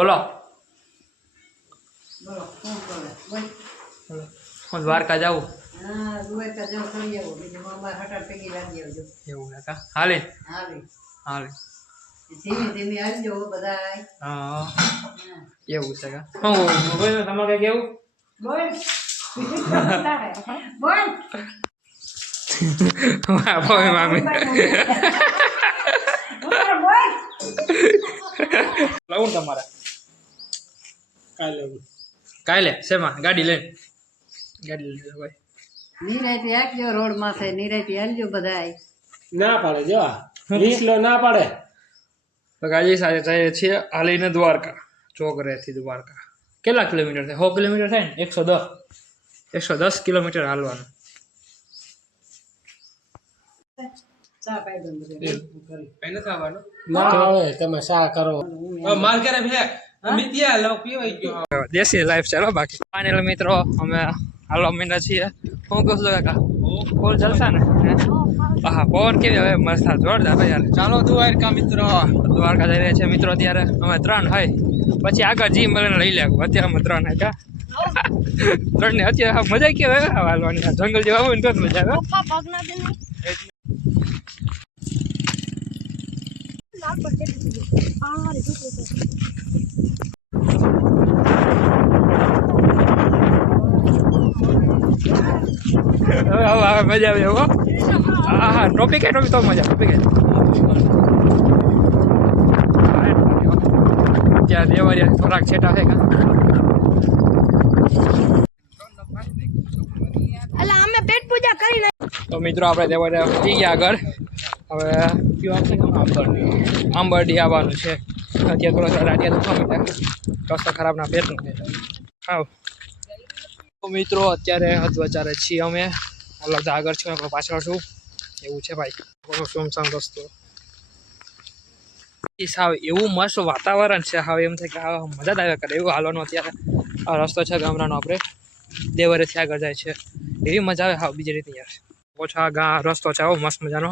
બોલો બોલો શું કરે બોલ હું દ્વારકા જાઉં હા દ્વારકા જાવ કરી આવો બીજું અમાર હટાડ પેગી લાગી આવજો એવું કાકા હાલે હાલે હાલે ધીમે ધીમે આવજો બધાય હા હા એવું છે કા હું મોબાઈલ તમારે કેવું બોલ બોલ બોલ મામી બોલ લાવું તમારે કાલે શેમાં ગાડી લઈને ગાડી લઈને ભાઈ નિરાયતી આવજો રોડ માથે નિરાયતી આવજો બધાય ના પાડે જો લીસલો ના પાડે તો ગાજી સાથે જઈએ છીએ હાલીને દ્વારકા ચોકરેથી દ્વારકા કેટલા કિલોમીટર થાય 100 કિલોમીટર થાય ને 110 કિલોમીટર હાલવાનું ચા પાઈ દો બધે કઈ નથી આવવાનું ના આવે તમે શા કરો માર કરે ભે મિત્યા લો પીવાઈ ગયો દેશી લાઈફ ચાલો બાકી ફાઇનલ મિત્રો અમે હાલવા મીંડા છીએ હું કહું છું કાકા કોલ ચાલશે ને હા પવન કેવી હવે મસ્ત જોરદાર ભાઈ યાર ચાલો દ્વારકા મિત્રો દ્વારકા જઈ રહ્યા છે મિત્રો અત્યારે અમે 3 હોય પછી આગળ જી મળીને લઈ લે અત્યારે અમે 3 હોય કા 3 ને અત્યારે મજા કેવી આવે હાલવાની જંગલ જેવા હોય ને તો મજા આવે હવે મજા આવે હો હા ટોપિક તો મજા ટોપિક ત્યાં દેવારિયા થોડાક છેટા છે તો મિત્રો આપણે દેવારિયા પહોંચી ગયા આગળ હવે કયું આવશે આંબરડી આવવાનું છે અત્યારે થોડા રાડિયા દુખવા માંડ્યા રસ્તા ખરાબના પેટનું છે હા તો મિત્રો અત્યારે હદવચારે છીએ અમે અલગ આગળ છું પાછળ છું એવું છે ભાઈ સુમસામ રસ્તો સાવ એવું મસ્ત વાતાવરણ છે હવે એમ થાય કે મજા જ આવ્યા કરે એવું હાલવાનું અત્યારે આ રસ્તો છે ગામડાનો આપણે દેવરેથી આગળ જાય છે એવી મજા આવે હા બીજી રીતે યાર ઓછા રસ્તો છે આવો મસ્ત મજાનો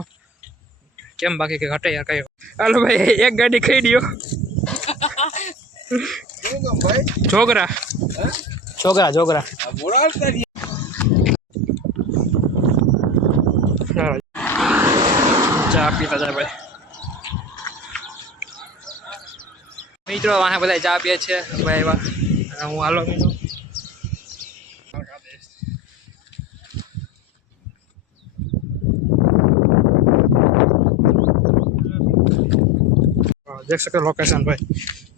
કેમ બાકી કે ઘટે યાર કઈ હાલો ભાઈ એક ગાડી ખાઈ દો છોકરા છોકરા છોકરા ચા પીતા જાય ભાઈ મિત્રો વાહ બધા ચા પીએ છે ભાઈ વાહ હું હાલો મિત્રો देख सकते लोकेशन भाई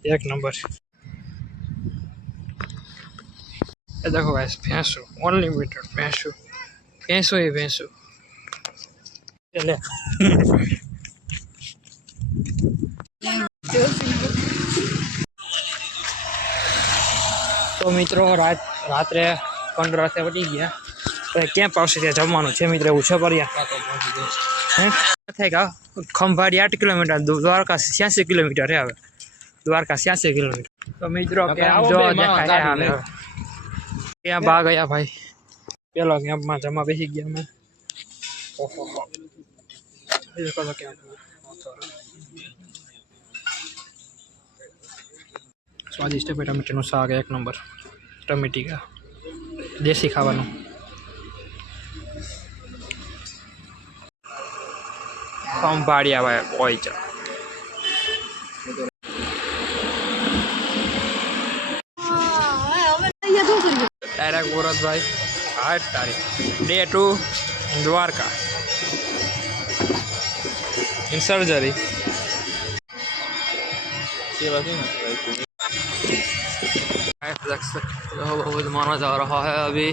एक नंबर ये देखो गाइस भैंसो अनलिमिटेड भैंसो भैंसो ही भैंसो चले तो मित्रों रात्रे कंडराथे वटी गया कैंप आवशे त्यां जमवानुं छे मित्र एवुं छे परिया थेगा खंभाड़ी 8 किलोमीटर द्वारका 86 किलोमीटर है हवे द्वारका 86 किलोमीटर तो मित्रों कैंप जो देखाय हाले क्या भाग गया भाई पेलो कैंप में जमा बेसी गया मैं ओहो देखो तो कैंप स्वादिष्ट टमेटी નું શાક એક નંબર ટમેટી કા દેશી ખાવાનું ખંભાળિયા ભાઈ કોઈ છે डायरेक्ट गोरस भाई 8 तारीख डे 2 द्वारका इन सर्जरी बहुत माना जा रहा है अभी